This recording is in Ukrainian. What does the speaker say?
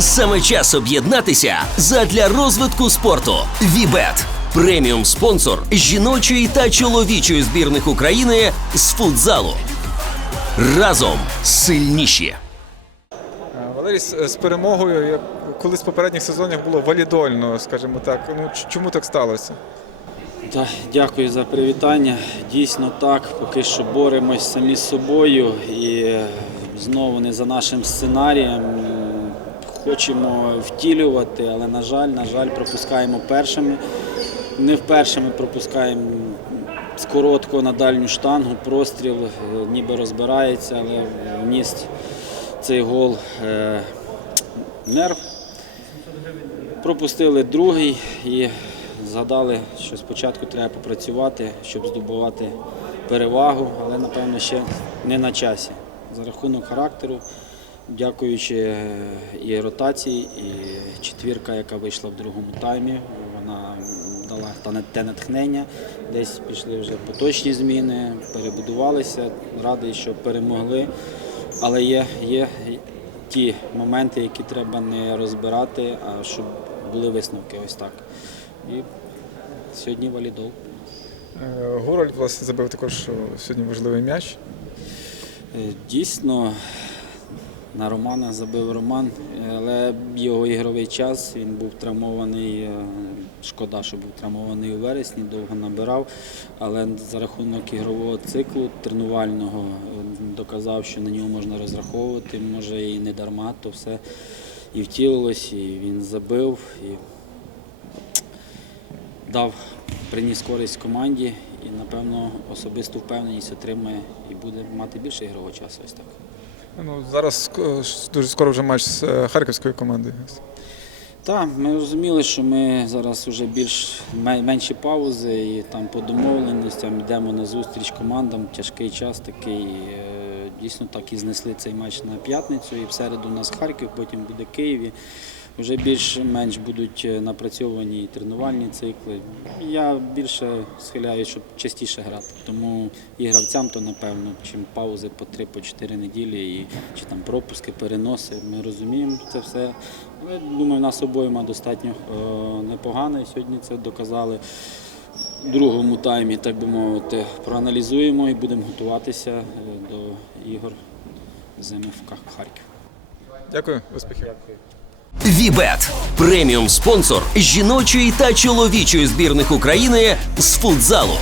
Саме час об'єднатися задля розвитку спорту. Вібет преміум спонсор жіночої та чоловічої збірних України з футзалу. Разом сильніші. Валерій, з перемогою, як колись в попередніх сезонах було валідольно, скажімо так. Ну чому так сталося? Так, дякую за привітання. Дійсно так, поки що боремось самі з собою і знову не за нашим сценарієм. Хочемо втілювати, але на жаль, на жаль, пропускаємо першими. Не вперше ми пропускаємо з короткого на дальню штангу, простріл, е, ніби розбирається, але вніс цей гол е, нерв. Пропустили другий і згадали, що спочатку треба попрацювати, щоб здобувати перевагу, але напевно ще не на часі. За рахунок характеру, дякуючи е, і ротації, і четвірка, яка вийшла в другому таймі, вона дала те натхнення. Десь пішли вже поточні зміни, перебудувалися. Радий, що перемогли. Але є, є ті моменти, які треба не розбирати, а щоб були висновки ось так. І сьогодні валідол. Е, Горольд власне забив також сьогодні важливий м'яч. Е, Дійсно, на Романа забив Роман, але його ігровий час він був травмований. е, Шкода, що був травмований у вересні, довго набирав. Але за рахунок ігрового циклу тренувального доказав, що на нього можна розраховувати. Може і не дарма, то все і втілилось, і він забив, і дав, приніс користь команді і, напевно, особисту впевненість отримає і буде мати більше ігрового часу. Ось так. Ну зараз дуже скоро вже матч з е, харківською командою. Так, ми розуміли, що ми зараз вже більш менші паузи і там по домовленостям йдемо на зустріч командам. Тяжкий час такий. Дійсно так і знесли цей матч на п'ятницю. І в середу у нас Харків, потім буде Київ. І Вже більш-менш будуть е, напрацьовані і тренувальні цикли. Я більше схиляю, щоб частіше грати. Тому і гравцям то напевно, чим паузи по 3-4 неділі, і чи там пропуски, переноси. Ми розуміємо це все. Але думаю, нас обоїма достатньо е, непогано. Сьогодні це доказали в другому таймі, так би мовити. Проаналізуємо і будемо готуватися е, до ігор з МФК Харків. Дякую, успіхів. Вібет преміум спонсор жіночої та чоловічої збірних України з футзалу.